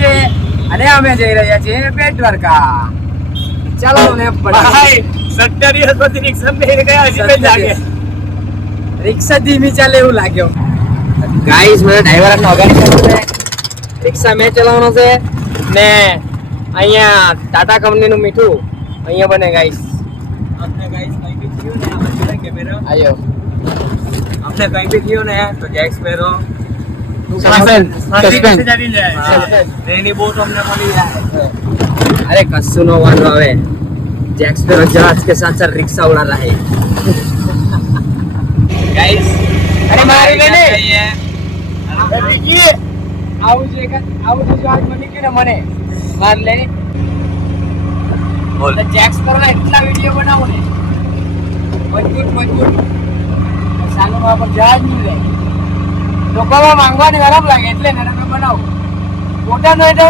છે અને અમે જઈ રહ્યા છીએ બેટ દ્વારકા. ચાલો ને ભાઈ 70 દિવસ પછી રિક્ષા બેહી ગયા હજી બે લાગે. રિક્ષા ધીમી ચાલે એવું લાગ્યો. ગાઈસ મને ડ્રાઈવર આટલો અગાડી ચાલુ છે. રિક્ષા મેં ચલાવવાનો છે ને અહીંયા ટાટા કંપનીનું મીઠું અહીંયા બને ગાઈસ. આપણે ગાઈસ કઈ બી થયું ને આપણે કેમેરો આયો. આપણે કઈ બી થયું ને તો જેક્સ પેરો એની બોટ અમને મળી જાય. अरे कस्सू नो वांधो આવે. જેક્સ પેરો જહાજ के साथ साथ रिक्शा उड़ा रहा है गाइस. अरे मारी लेने देखिए આવું જહાજ બની ગયું ને મને માર લે બોલ. જેક્સ પેરો એટલા વિડિયો બનાવો ને મજબૂત સાલુમાં પર જહાજ નહીં લે. લોકોમાં માંગવાની આરામ લાગે એટલે ને તમે બનાવો. ફોટા નો એટલે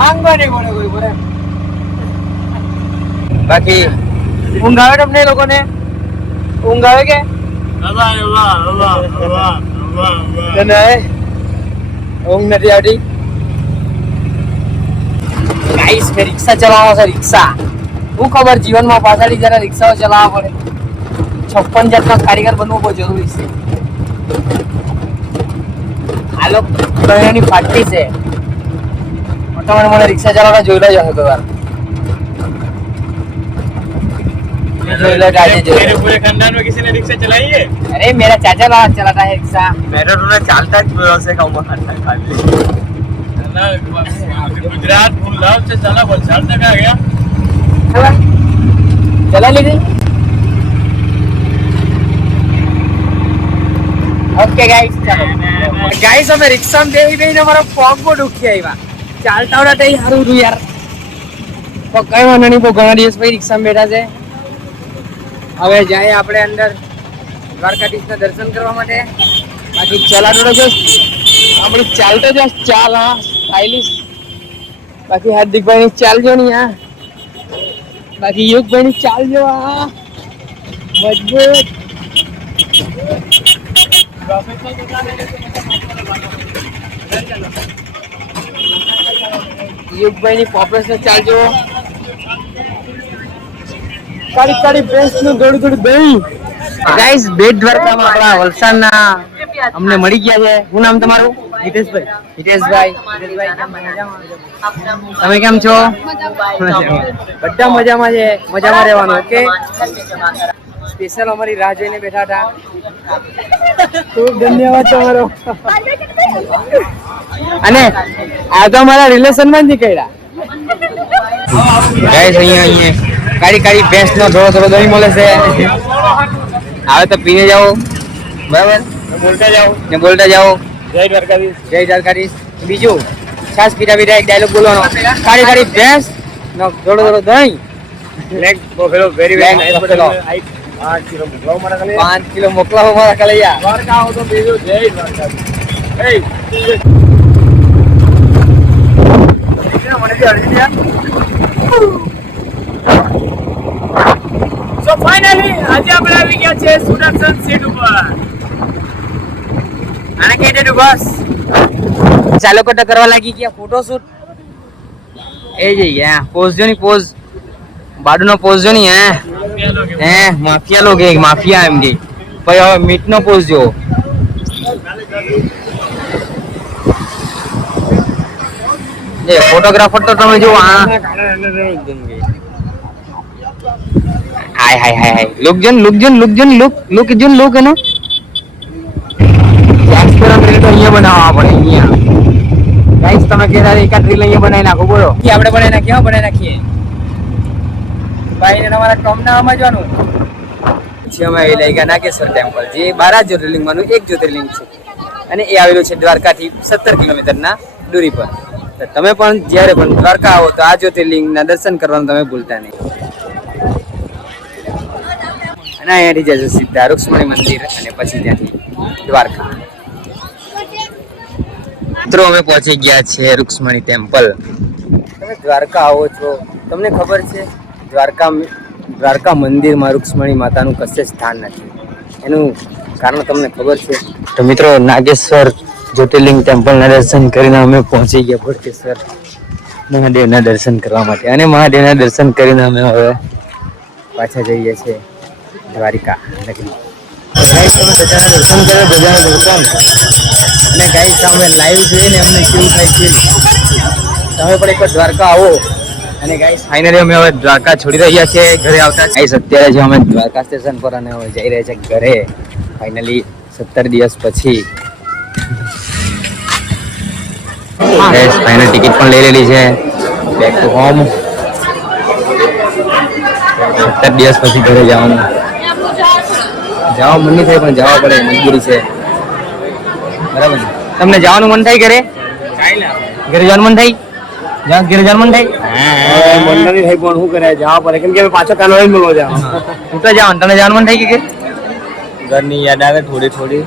માંગવાની પડે કોઈ પડે. બાકી ઊંઘ આવે તમને લોકોને? ઊંઘ આવે કે ઊંઘ નથી આવતી? ગાઈસ મેં રિક્ષા ચલાવવાનો છે. રિક્ષા શું ખબર જીવનમાં પાછળ જરા રિક્ષાઓ ચલાવવા પડે. 56 જાતનો કારીગર બનવું બહુ જરૂરી છે. આ લોકો ગળાની ફાટતી છે. તમારે મને રિક્ષા ચલાવતા જોઈ લેજો હતો વાર. मेरे पूरे खानदान में किसी ने रिक्शा चलाई है? अरे मेरा चाचा चलाता है रिक्शा. मेरा तो चलता है से कहूँगा गुजरात गुड़गांव से चला वलसाड तक आ गया. चला लीजिए. ओके गाइस चलो. गाइस અમે રિક્ષામાં બેહીને અમારો પગ બહુ દુખી આવ્યા. ચાલતા આવડે તો સારું હતું યાર. તો કઈ વાંધો નહીં. બહુ ઘણા દિવસ પછી રિક્ષામાં બેઠા છે. હવે જાય આપણે અંદર દ્વારકાધીશના દર્શન કરવા માટે. બાકી ચલાડો જો આપણે ચાલતો જ ચાલ. હા સ્ટાઇલિશ. બાકી હાર્દિકભાઈ ની ચાલજો ને યાર. બાકી યુગભાઈ ની ચાલજો. હા મજબૂત. યુગભાઈ ની પોપ્યુલેશન ચાલજો. કાળી બેસ નું થોડું દહીં. ગાઈસ બેટ દ્વારકામાં આપણા વલસાડના અમને મળી ગયા છે. શું નામ તમારું? હિતેશભાઈ. તમે કેમ છો? બધા મજામાં છે. મજામાં રહેવાનું. ઓકે સ્પેશિયલ અમારી રાહ જોઈને બેઠા હતા. ખૂબ ધન્યવાદ તમારો. અને આ તો અમારા રિલેશનમાં જ નીકળ્યા. ગાઈસ અહીંયા કાળી ભેંસ નો થોડો દહીં મળે છે. હવે તો પીને જાઓ બરાબર. બોલતા જાઓ જય દ્વારકાધીશ. બીજું છાસ પીતા એક ડાયલોગ બોલવાનો. કાળી ભેંસ નો થોડો દહીં. 5 કિલો મોકલાવો મારા કલૈયા. દ્વારકા આવો તો બીજું જય દ્વારકાધીશ. So finally આજે આપણે આવી ગયા છે સુદર્શન સીટ ઉપર. આને કહી દેજો બસ. ચાલો કટ કરવા લાગી ગયા. ફોટોશૂટ એ જઈએ. પોઝ જો ની પોઝ. બાડુનો પોઝ જો ની. હે માફિયા લોગ એક માફિયા એમ કે ભાઈ. હવે મીટ નો પોઝ જો. જે ફોટોગ્રાફર તો તમે જો. હાય લુક એનો. અહીંયા બનાવવા પડે. અહીંયા ગાઈસ તમે કહેતા એકાદ રીલ અહીંયા બનાવી નાખો. બોલો આપણે બનાવી નાખીએ ભાઈ ને તમારા ટોમના સમજવાનું. પછી અમે આવી લઈ ગયા નાગેશ્વર ટેમ્પલ, જે 12 જ્યોતિર્લિંગમાંનું એક જ્યોતિર્લિંગ છે અને એ આવેલું છે દ્વારકાથી 17 કિલોમીટરના દૂરી પર. તો તમે પણ જ્યારે પણ દ્વારકા આવો તો આ જ્યોતિર્લિંગના દર્શન કરવાનું તમે ભૂલતા નહીં. અને અહીંયાથી જજો સીધા રૂક્ષ્મણી મંદિર અને પછી ત્યાંથી દ્વારકા. મિત્રો અમે પહોંચી ગયા છે રૂક્ષ્મણી ટેમ્પલ. તમે દ્વારકા આવો છો, તમને ખબર છે દ્વારકા મંદિરમાં રૂક્ષ્મણી માતાનું કશે સ્થાન નથી. એનું કારણ તમને ખબર છે? તો મિત્રો નાગેશ્વર જ્યોતિર્લિંગ ટેમ્પલના દર્શન કરીને અમે પહોંચી ગયા ભડકેશ્વર મહાદેવના દર્શન કરવા માટે. અને મહાદેવના દર્શન કરીને અમે હવે પાછા જઈએ છીએ દ્વારિકા નગરી. ગાઈસ અમે બધાના દર્શન કર્યા, બધાના દર્શન. અને ગાઈસ અમે લાઈવ જોઈને અમને કેવું થાય છે. તમે પણ એકવાર દ્વારકા આવો. અને ગાઈસ ફાઇનલી અમે હવે દ્વારકા છોડી રહ્યા છીએ, ઘરે આવતા. ગાઈસ અત્યારે જે અમે દ્વારકા સ્ટેશન પર અને હવે જઈ રહ્યા છીએ ઘરે ફાઇનલી 17 દિવસ પછી. ગાઈસ ફાઇનલ ટિકિટ પણ લઈ લેલી છે, બેક ટુ હોમ. 17 દિવસ પછી ઘરે જવાનું. જવા મન નહીં થાય પણ જવા પડે, મજબૂરી છે. બરાબર ને? તમને જવાનું મન થાય ઘરે? ઘરે જવાનું મન થાય? ઘરે જવાનું મન થાય? મન નથી થાય પણ શું કરે, જવા પડે. કેમ કે પાછો કાનો મળવા જાવ. હું તો જાઉં. તને જવાનું મન થાય કે ઘરની યાદ આવે થોડી થોડી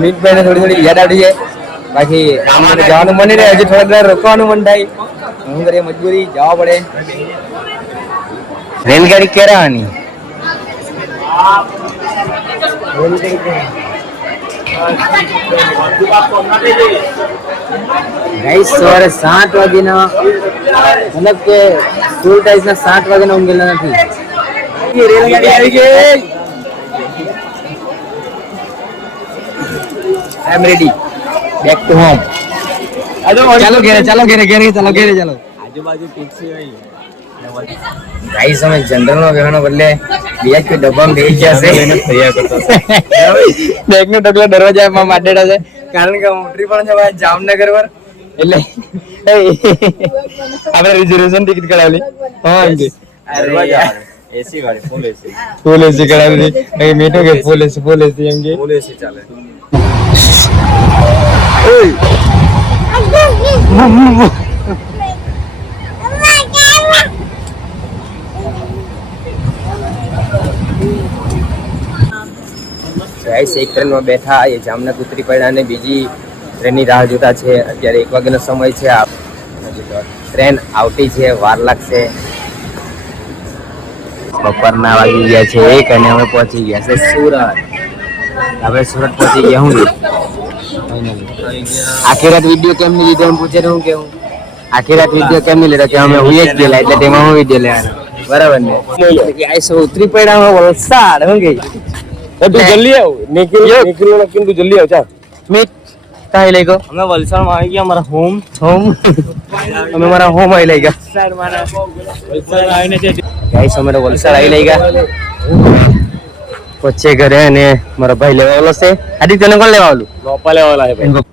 મિતભાઈને થોડી યાદ આવી જાય. બાકી જવાનું મન નહીં રહે, હજી થોડા રોકવાનું મન થાય. શું કરીએ, મજબૂરી, જવા પડે. રેલગાડી ક્યારે આવવાની? ગાઈસ સવારે 7 વાગ્યાના મતલબ કે સ્કૂલ ટાઈમ ના 7 વાગ્યાના ઊંઘેલા નથી. રેલગાડી આવી ગઈ. આઈ એમ રેડી. Back to home. ચાલો ઘરે ચાલો. આજુબાજુ ટેક્સી હોય. ગાઈસ અમે જનરલ નો બેહવાનો બદલે બીજા કોઈ ડબ્બામાં બેસી ગયા છે. બેગ નો ડગલો દરવાજામાં માટેડા છે, કારણ કે ઉતરી પણ છે જામનગર પર. એટલે આપણે રિઝર્વેશન ટિકિટ કઢાવેલી. હા એસી ગાડી ફૂલ એસી કઢાવેલી. મેં તો કે ફૂલ એસી એમ કે ફૂલ એસી ચાલે. ગાઈસ એક ટ્રેનમાં બેઠા, એ જામનગર ઉતરી પડ્યા અને બીજી ટ્રેનની રાહ જોતા છે. અત્યારે 1 વાગ્યાનો સમય છે. ટ્રેન આવતી છે, વાર લાગશે. બપોરના વાગી ગયા છે 1 અને અમે પહોંચી ગયા છે સુરત. આપણે સુરત પહોંચી ગયા. હું આખી રાત વિડીયો કેમ નહીં લીધો એમ પૂછે તો હું કેવું? આખી રાત વિડીયો કેમ નહીં લીધો કે અમે હુઈ જ ગયેલા, એટલે તેમાં હું વિડીયો લેવાનો. બરાબર ને? ગાઈસ ઉતરી પડ્યા વલસાડ. હું ગઈ તું જલ્દી આવ. નિખિલ તું જલ્દી આવ. ચાલ સ્મિત કાંઈ લઈ ગયો? અમે વલસાડમાં આવી ગયા. અમારા હોમ અમે મારા હોમ આવી લઈ ગયા. વલસાડ આવીને ગાઈસ અમે તો વલસાડ આવી લઈ ગયા. પછી ઘરે અને મારો ભાઈ લેવા આવેલો છે. આદિત્ય ને કોણ લેવા આવેલું? રોપા લેવાલા છે ભાઈ.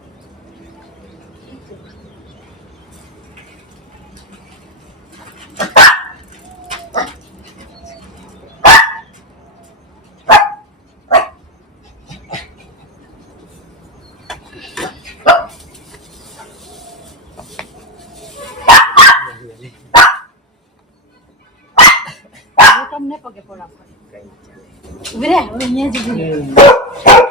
તમને પગે પડા. ઉભી રહે, હવે અહીંયા જ ઉભી રહે.